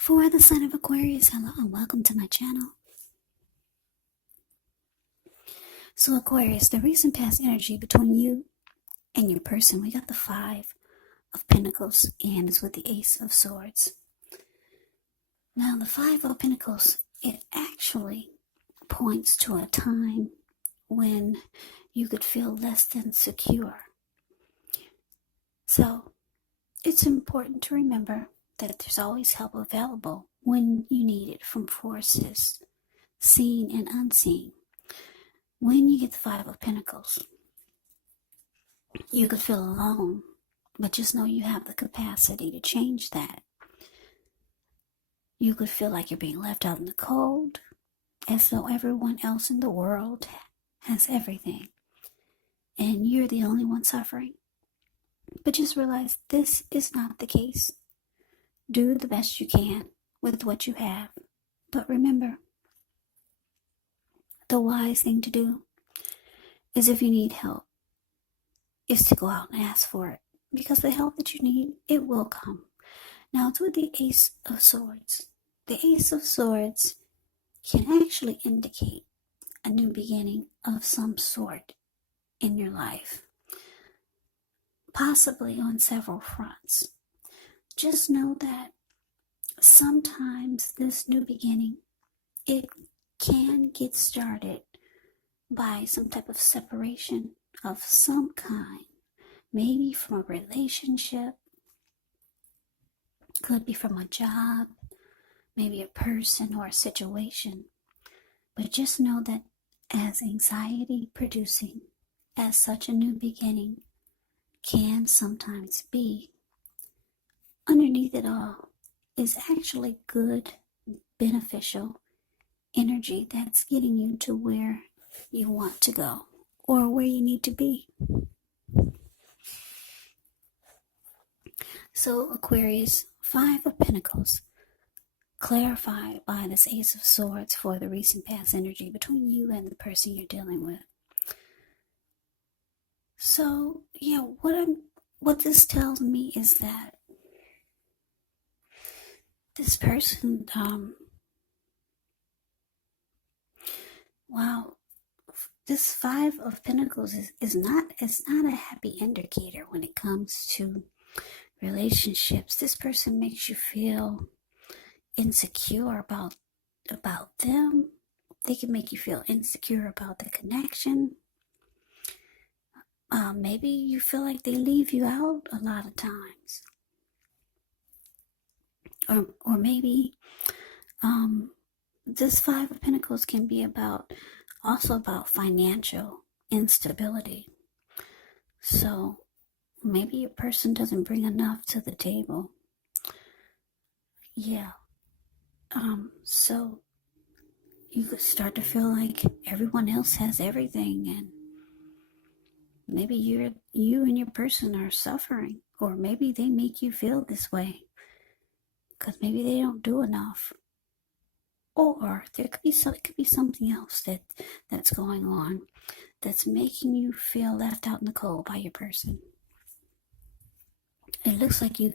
For the sign of Aquarius, hello and welcome to my channel. So Aquarius, the recent past energy between you and your person, we got the Five of Pentacles and it's with the Ace of Swords. Now the Five of Pentacles, it actually points to a time when you could feel less than secure. So it's important to remember that there's always help available when you need it from forces, seen and unseen. When you get the Five of Pentacles, you could feel alone, but just know you have the capacity to change that. You could feel like you're being left out in the cold, as though everyone else in the world has everything, and you're the only one suffering. But just realize this is not the case. Do the best you can with what you have. But remember, the wise thing to do is if you need help, is to go out and ask for it. Because the help that you need, it will come. Now it's with the Ace of Swords. The Ace of Swords can actually indicate a new beginning of some sort in your life. Possibly on several fronts. Just know that sometimes this new beginning, it can get started by some type of separation of some kind. Maybe from a relationship, could be from a job, maybe a person or a situation. But just know that as anxiety producing as such a new beginning can sometimes be, underneath it all is actually good, beneficial energy that's getting you to where you want to go or where you need to be. So Aquarius, Five of Pentacles, clarified by this Ace of Swords for the recent past energy between you and the person you're dealing with. So, yeah, what this tells me is that this person, this Five of Pentacles is not a happy indicator when it comes to relationships. This person makes you feel insecure about them. They can make you feel insecure about the connection. Maybe you feel like they leave you out a lot of times. Or maybe this Five of Pentacles can be also about financial instability. So maybe a person doesn't bring enough to the table. Yeah. So you could start to feel like everyone else has everything, and maybe you and your person are suffering, or maybe they make you feel this way because maybe they don't do enough, or it could be something else that's going on that's making you feel left out in the cold by your person. It looks like you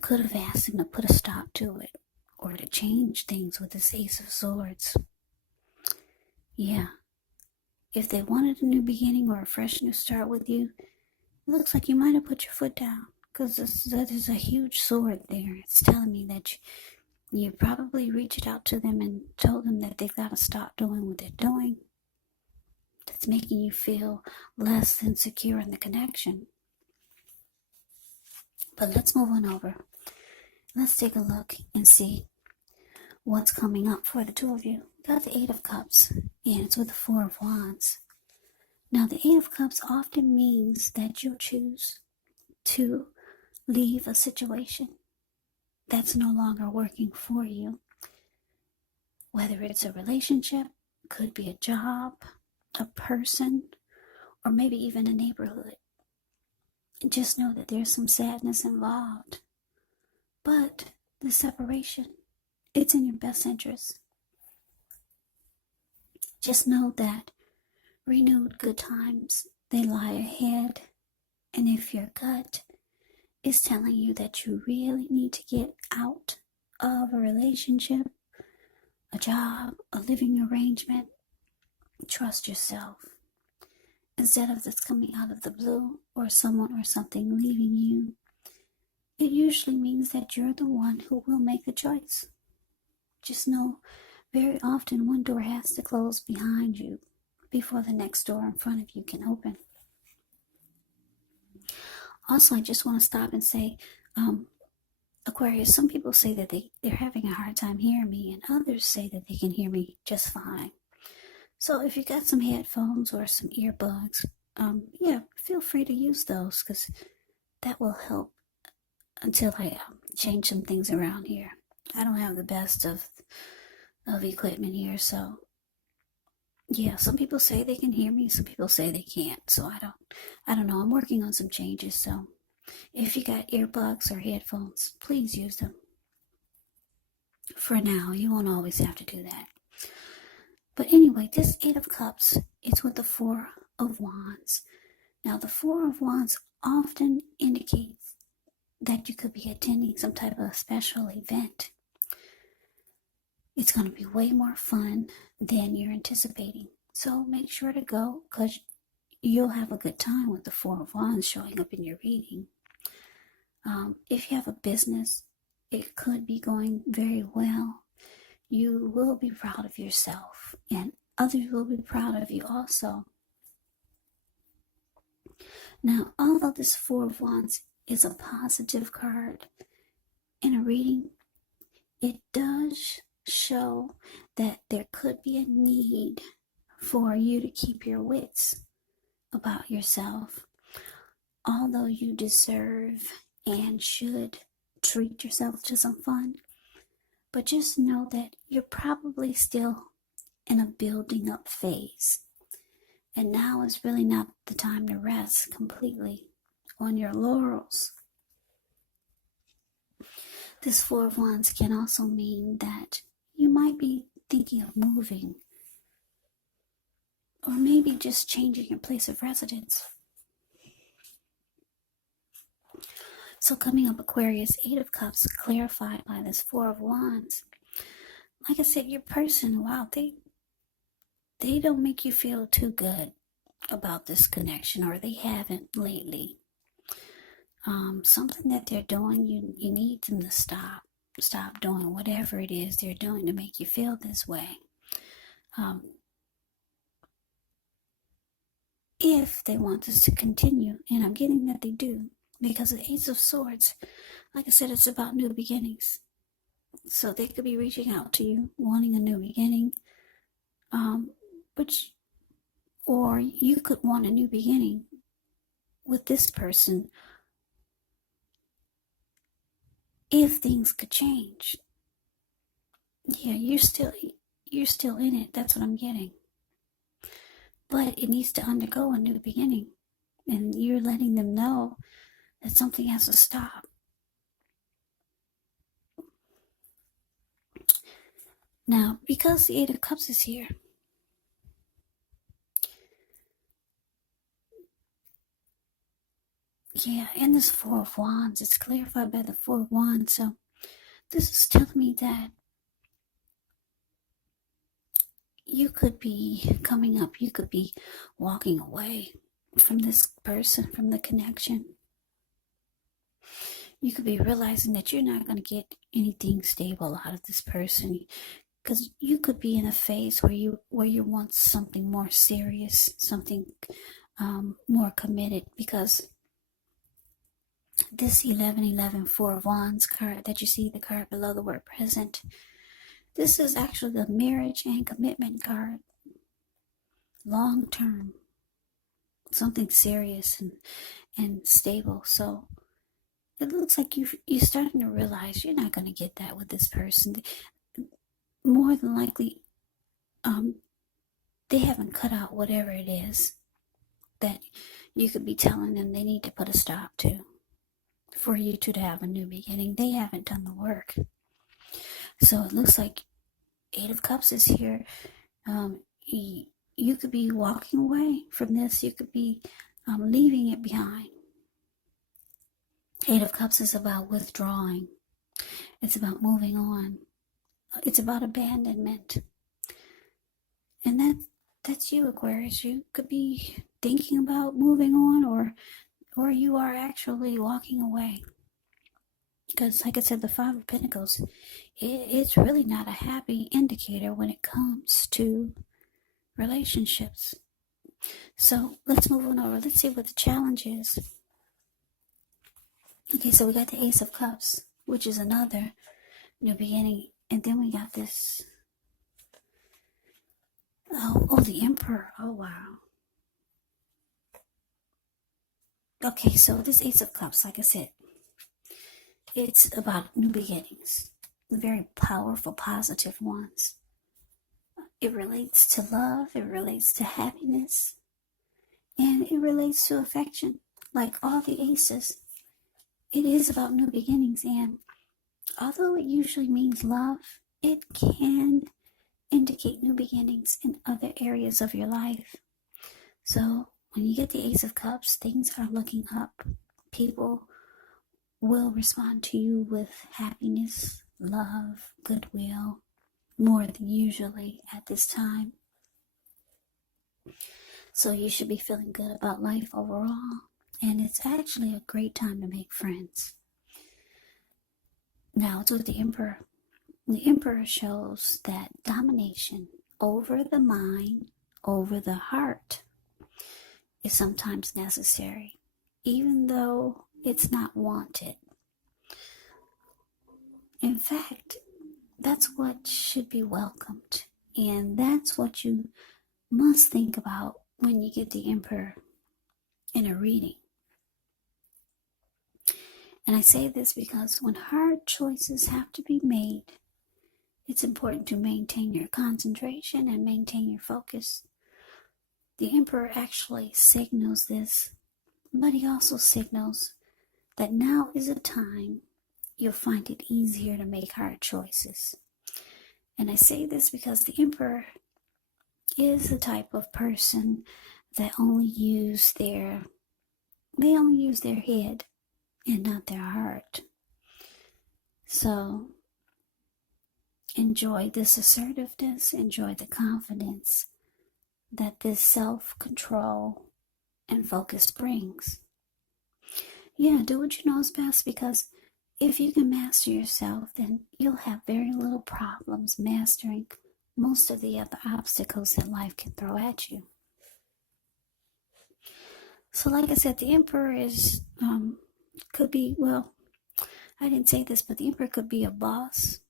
could have asked them to put a stop to it or to change things with this Ace of Swords. Yeah. If they wanted a new beginning or a fresh new start with you, it looks like you might have put your foot down, because there's a huge sword there. It's telling me that you probably reached out to them and told them that they've got to stop doing what they're doing. That's making you feel less than secure in the connection. But let's move on over. Let's take a look and see what's coming up for the two of you. Got the Eight of Cups, and it's with the Four of Wands. Now, the Eight of Cups often means that you'll choose to leave a situation that's no longer working for you. Whether it's a relationship, could be a job, a person, or maybe even a neighborhood. Just know that there's some sadness involved. But the separation, it's in your best interest. Just know that renewed good times, they lie ahead. And if your gut is telling you that you really need to get out of a relationship, a job, a living arrangement, trust yourself. Instead of this coming out of the blue or someone or something leaving you, it usually means that you're the one who will make the choice. Just know, very often one door has to close behind you before the next door in front of you can open. Also, I just want to stop and say, Aquarius, some people say that they're having a hard time hearing me, and others say that they can hear me just fine. So if you got some headphones or some earbuds, feel free to use those, because that will help until I change some things around here. I don't have the best of equipment here, so yeah, some people say they can hear me, some people say they can't, so I don't know. I'm working on some changes, so if you got earbuds or headphones, please use them. For now, you won't always have to do that. But anyway, this Eight of Cups is with the Four of Wands. Now, the Four of Wands often indicates that you could be attending some type of special event. It's going to be way more fun than you're anticipating. So make sure to go, because you'll have a good time with the Four of Wands showing up in your reading. If you have a business, it could be going very well. You will be proud of yourself, and others will be proud of you also. Now, although this Four of Wands is a positive card in a reading, it does show that there could be a need for you to keep your wits about yourself. Although you deserve and should treat yourself to some fun, but just know that you're probably still in a building up phase. And now is really not the time to rest completely on your laurels. This Four of Wands can also mean that you might be thinking of moving, or maybe just changing your place of residence. So coming up, Aquarius, Eight of Cups, clarified by this Four of Wands. Like I said, your person, wow, they don't make you feel too good about this connection, or they haven't lately. Something that they're doing, you need them to stop doing whatever it is they're doing to make you feel this way. If they want this to continue, and I'm getting that they do, because the Ace of Swords, like I said, it's about new beginnings. So they could be reaching out to you, wanting a new beginning, or you could want a new beginning with this person if things could change. Yeah, you're still in it. That's what I'm getting. But it needs to undergo a new beginning, and you're letting them know that something has to stop. Now, because the Eight of Cups is here, and this Four of Wands, it's clarified by the Four of Wands. So this is telling me that you could be coming up, you could be walking away from this person, from the connection. You could be realizing that you're not going to get anything stable out of this person, because you could be in a phase where you want something more serious, something more committed, because this 1111 Four of Wands card that you see, the card below the word present, this is actually the marriage and commitment card. Long term, something serious and stable. So it looks like you're starting to realize you're not going to get that with this person. More than likely, they haven't cut out whatever it is that you could be telling them they need to put a stop to for you two to have a new beginning. They haven't done the work. So it looks like Eight of Cups is here. You could be walking away from this. You could be leaving it behind. Eight of Cups is about withdrawing. It's about moving on. It's about abandonment. And that's you, Aquarius. You could be thinking about moving on, or you are actually walking away. Because, like I said, the Five of Pentacles, it's really not a happy indicator when it comes to relationships. So let's move on over. Let's see what the challenge is. Okay, so we got the Ace of Cups, which is another new beginning. And then we got this. Oh, the Emperor. Oh, wow. Okay, so this Ace of Cups, like I said, it's about new beginnings, very powerful, positive ones. It relates to love, it relates to happiness, and it relates to affection. Like all the aces, it is about new beginnings, and although it usually means love, it can indicate new beginnings in other areas of your life. So when you get the Ace of Cups, things are looking up. People will respond to you with happiness, love, goodwill, more than usually at this time. So you should be feeling good about life overall. And it's actually a great time to make friends. Now it's with the Emperor. The Emperor shows that domination over the mind, over the heart, is sometimes necessary, even though it's not wanted. In fact, that's what should be welcomed. And that's what you must think about when you get the Emperor in a reading. And I say this because when hard choices have to be made, it's important to maintain your concentration and maintain your focus. The Emperor actually signals this, but he also signals that now is a time you'll find it easier to make hard choices. And I say this because the Emperor is the type of person that only use their head and not their heart. So enjoy this assertiveness, enjoy the confidence that this self-control and focus brings. Yeah, do what you know is best, because if you can master yourself, then you'll have very little problems mastering most of the other obstacles that life can throw at you. So like I said, the Emperor is, could be, well, I didn't say this, but the Emperor could be a boss.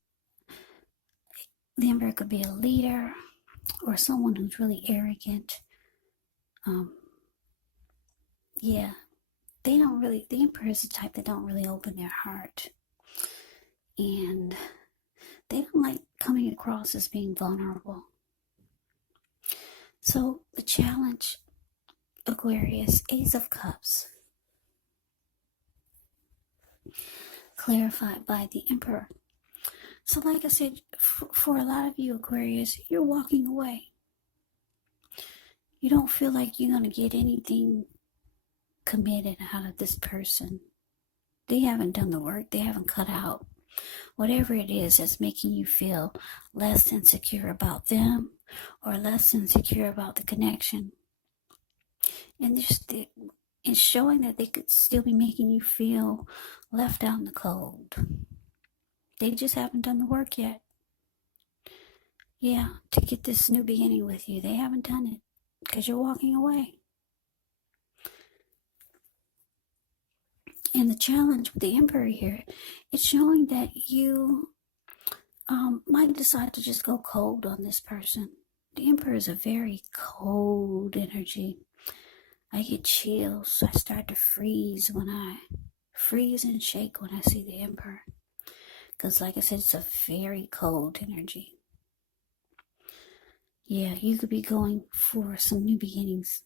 The Emperor could be a leader or someone who's really arrogant. The Emperor is the type that don't really open their heart. And they don't like coming across as being vulnerable. So the challenge, Aquarius, Ace of Cups, clarified by the Emperor. So like I said, for a lot of you, Aquarius, you're walking away. You don't feel like you're going to get anything committed out of this person. They haven't done the work. They haven't cut out whatever it is that's making you feel less insecure about them or less insecure about the connection. And it's showing that they could still be making you feel left out in the cold. They just haven't done the work yet. Yeah, to get this new beginning with you. They haven't done it because you're walking away. And the challenge with the Emperor here, it's showing that you might decide to just go cold on this person. The Emperor is a very cold energy. I get chills. I start to freeze and shake when I see the Emperor. Because like I said, it's a very cold energy. Yeah, you could be going for some new beginnings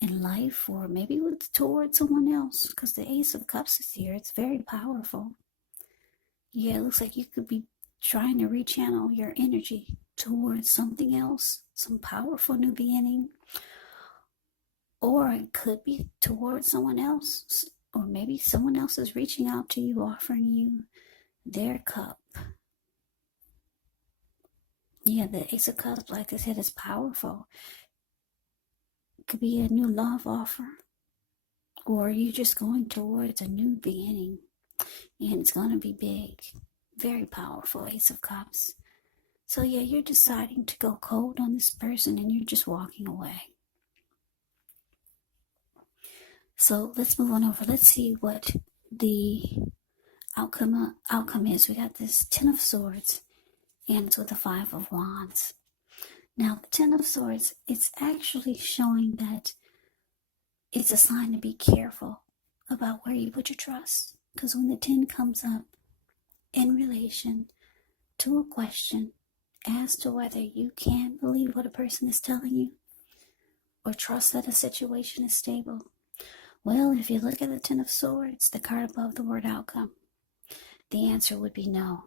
in life, or maybe towards someone else, because the Ace of Cups is here. It's very powerful. Yeah, it looks like you could be trying to rechannel your energy towards something else, some powerful new beginning, or it could be towards someone else, or maybe someone else is reaching out to you, offering you their cup. Yeah, the Ace of Cups, like I said, is powerful. It could be a new love offer, or you're just going towards a new beginning, and it's going to be big. Very powerful, Ace of Cups. So yeah, you're deciding to go cold on this person, and you're just walking away. So let's move on over. Let's see what the outcome is. We got this Ten of Swords, and it's with the Five of Wands. Now, the Ten of Swords, it's actually showing that it's a sign to be careful about where you put your trust. Because when the 10 comes up in relation to a question as to whether you can believe what a person is telling you or trust that a situation is stable, well, if you look at the Ten of Swords, the card above the word outcome, the answer would be no.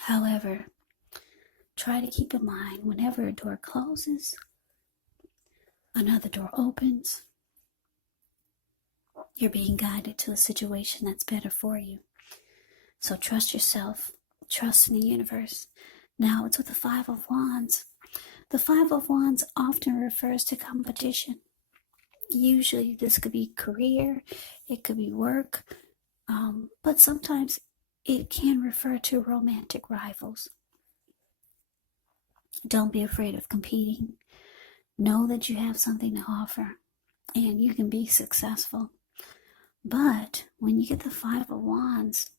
However, try to keep in mind whenever a door closes, another door opens. You're being guided to a situation that's better for you. So trust yourself, trust in the universe. Now it's with the Five of Wands. The Five of Wands often refers to competition. Usually this could be career, it could be work, but sometimes it can refer to romantic rivals. Don't be afraid of competing. Know that you have something to offer and you can be successful. But when you get the Five of Wands,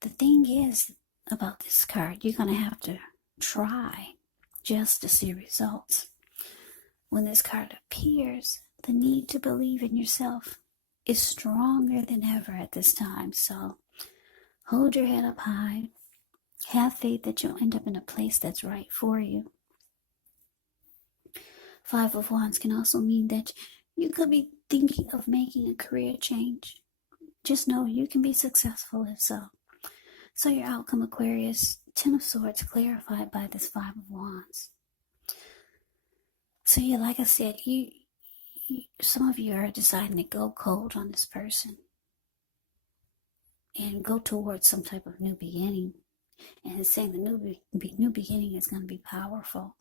the thing is about this card, you're going to have to try just to see results. When this card appears, the need to believe in yourself is stronger than ever at this time. So hold your head up high. Have faith that you'll end up in a place that's right for you. Five of Wands can also mean that you could be thinking of making a career change. Just know you can be successful if so. So your outcome, Aquarius, Ten of Swords clarified by this Five of Wands. So yeah, like I said, some of you are deciding to go cold on this person and go towards some type of new beginning. And it's saying the new beginning is going to be powerful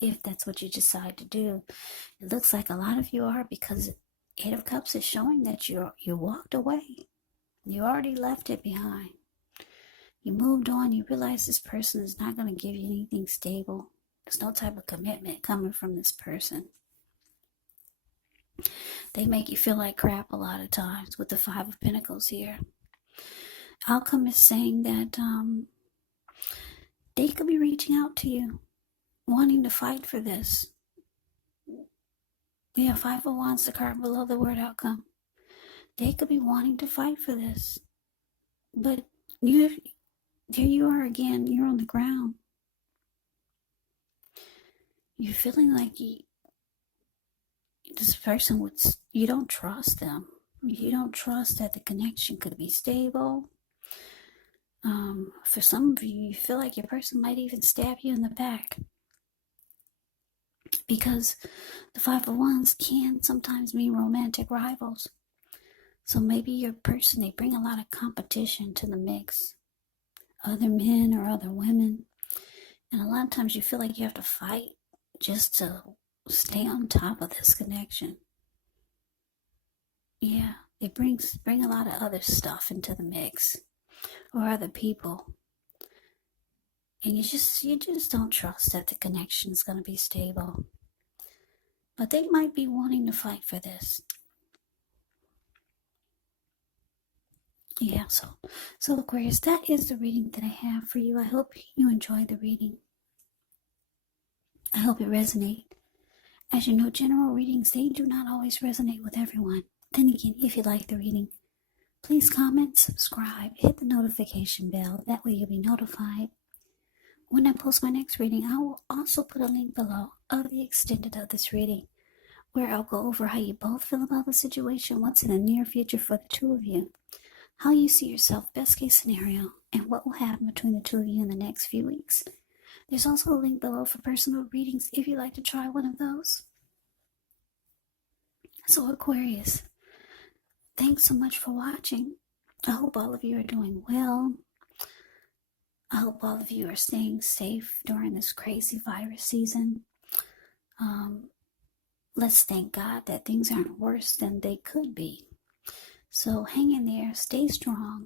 if that's what you decide to do. It looks like a lot of you are, because Eight of Cups is showing that you walked away. You already left it behind. You moved on. You realize this person is not going to give you anything stable. There's no type of commitment coming from this person. They make you feel like crap a lot of times with the Five of Pentacles here. Outcome is saying that they could be reaching out to you, wanting to fight for this. Yeah, Five of Wands, the card below the word outcome. They could be wanting to fight for this. But here you are again, you're on the ground. You're feeling like this person you don't trust them. You don't trust that the connection could be stable. For some of you, you feel like your person might even stab you in the back. Because the Five of Wands can sometimes mean romantic rivals. So maybe your person, they bring a lot of competition to the mix. Other men or other women. And a lot of times you feel like you have to fight just to stay on top of this connection. Yeah, it bring a lot of other stuff into the mix. Or other people. And you just don't trust that the connection is going to be stable. But they might be wanting to fight for this. Yeah, so Aquarius, that is the reading that I have for you. I hope you enjoyed the reading. I hope it resonated. As you know, general readings, they do not always resonate with everyone. Then again, if you like the reading, please comment, subscribe, hit the notification bell. That way you'll be notified when I post my next reading. I will also put a link below of the extended of this reading, where I'll go over how you both feel about the situation, what's in the near future for the two of you, how you see yourself, best case scenario, and what will happen between the two of you in the next few weeks. There's also a link below for personal readings if you'd like to try one of those. So Aquarius, thanks so much for watching. I hope all of you are doing well. I hope all of you are staying safe during this crazy virus season. Let's thank God that things aren't worse than they could be. So hang in there, stay strong,